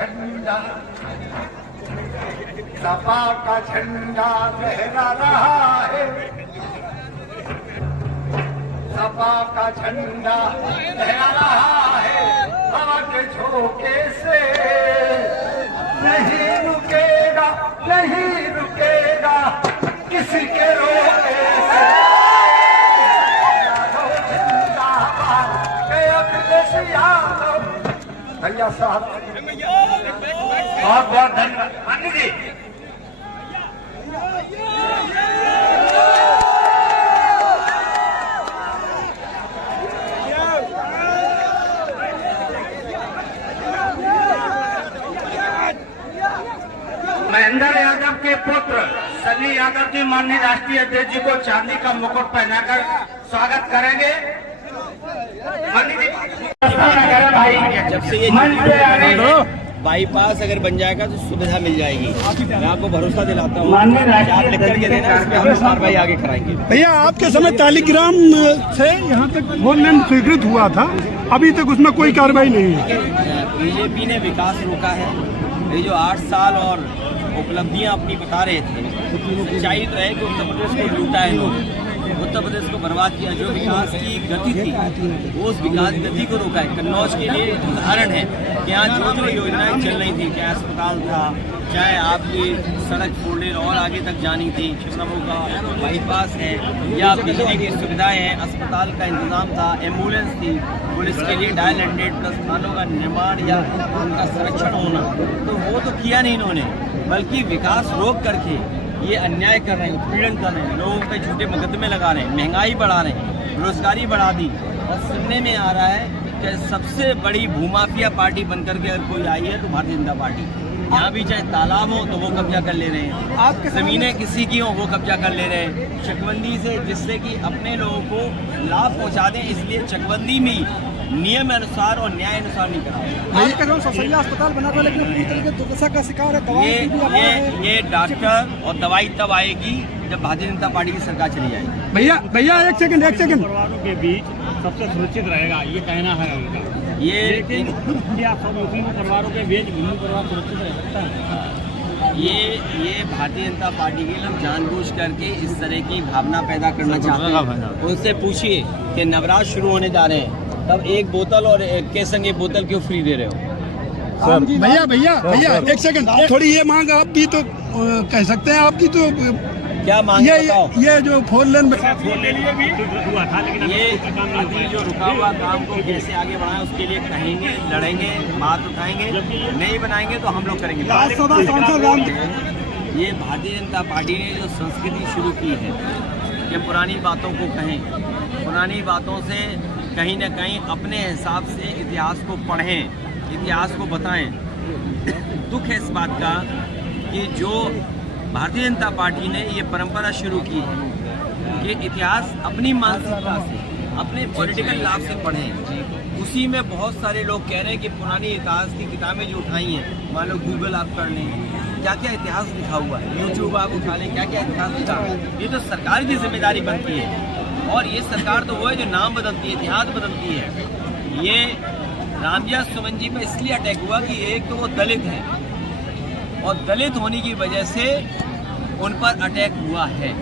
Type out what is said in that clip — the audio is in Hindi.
झंडा, सपा का झंडा लहरा रहा है, सपा का झंडा लहरा रहा है, हवा के झोंके से नहीं रुकेगा, नहीं रुकेगा किसी के रोके से। भैया साहब बहुत बहुत धन्यवाद। मानी जी महेंद्र यादव के पुत्र सनी यादव जी माननीय राष्ट्रीय अध्यक्ष जी को चांदी का मुकुट पहनाकर स्वागत करेंगे। जब से ये बाईपास अगर बन जाएगा तो सुविधा मिल जाएगी। मैं आपको भरोसा दिलाता हूँ, आप लिख करके देना, इस पे हम कार्रवाई आगे कराएंगे। भैया आपके समय तालिग्राम से यहाँ तक फोन लाइन स्वीकृत हुआ था, अभी तक उसमें कोई कार्रवाई नहीं है। बीजेपी ने विकास रोका है। ये जो 8 साल और उपलब्धियाँ अपनी बता रहे थे, सच्चाई तो है कि उत्तर प्रदेश को लूटा है लोग, उत्तर प्रदेश को बर्बाद किया। जो विकास की गति थी वो उस विकास गति को रोका है। कन्नौज के लिए एक उदाहरण है कि यहाँ जो योजनाएं चल रही थी, चाहे अस्पताल था, चाहे आपकी सड़क 4 लेन और आगे तक जानी थी, श्रमों का बाईपास है, या बिजली की सुविधाएं हैं, अस्पताल का इंतजाम था, एम्बुलेंस थी, पुलिस के लिए डायल 100+ थानों का निर्माण या उनका संरक्षण होना, तो वो तो किया नहीं इन्होंने, बल्कि विकास रोक करके ये अन्याय कर रहे हैं, उत्पीड़न कर रहे हैं, लोगों पे झूठे मुकदमे लगा रहे हैं, महंगाई बढ़ा रहे हैं, बेरोजगारी बढ़ा दी। और सुनने में आ रहा है कि सबसे बड़ी भूमाफिया पार्टी बनकर के अगर कोई आई है तो भारतीय जनता पार्टी। यहाँ भी चाहे तालाब हो तो वो कब्जा कर ले रहे हैं, आपके जमीनें किसी की हो वो कब्जा कर ले रहे हैं, चकबंदी से, जिससे कि अपने लोगों को लाभ पहुँचा दें, इसलिए चकबंदी में नियम अनुसार और न्याय अनुसार नहीं करा। ससैया अस्पताल बना था लेकिन पूरी तरीके दुर्दशा का शिकार है। ये डॉक्टर और दवाई तब आएगी जब भारतीय जनता पार्टी की सरकार चली जाएगी। भैया एक सेकंड परिवारों के बीच सबसे सुरक्षित रहेगा, ये कहना है उनका। ये मुस्लिम परिवारों के बीच हिंदू परिवार सुरक्षित रह सकता है। ये भारतीय जनता पार्टी के लोग जानबूझ करके इस तरह की भावना पैदा करना चाहते हैं। उनसे पूछिए कि नवरात्र शुरू होने जा रहे हैं, तब एक बोतल और के संग एक बोतल क्यों फ्री दे रहे हो? भैया एक सेकंड, थोड़ी ये मांग आप भी तो कह सकते हैं, आपकी तो क्या मांग ये जो 4 लेन हुआ था, लेकिन ये अभी जो रुका हुआ काम को कैसे आगे बढ़ाएं उसके लिए कहेंगे, लड़ेंगे, बात उठाएंगे, नहीं बनाएंगे तो हम लोग करेंगे। ये भारतीय जनता पार्टी ने जो संस्कृति शुरू की है कि पुरानी बातों को कहें, पुरानी बातों से कहीं न कहीं अपने हिसाब से इतिहास को पढ़ें, इतिहास को बताएं। दुख है इस बात का कि जो भारतीय जनता पार्टी ने ये परंपरा शुरू की है कि इतिहास अपनी मानसिकता से, अपने पॉलिटिकल लाभ से पढ़ें। उसी में बहुत सारे लोग कह रहे हैं कि पुरानी इतिहास की किताबें जो उठाई हैं, मान लो गूगल आप कर लें, क्या क्या इतिहास लिखा हुआ है, यूट्यूब आप उठा लें, क्या क्या इतिहास लिखा है। ये तो सरकार की जिम्मेदारी बनती है, और ये सरकार तो वो है जो नाम बदलती है, इतिहास बदलती है। ये रामविलास सुमन जी पे इसलिए अटैक हुआ कि एक तो वो दलित हैं, और दलित होने की वजह से उन पर अटैक हुआ है।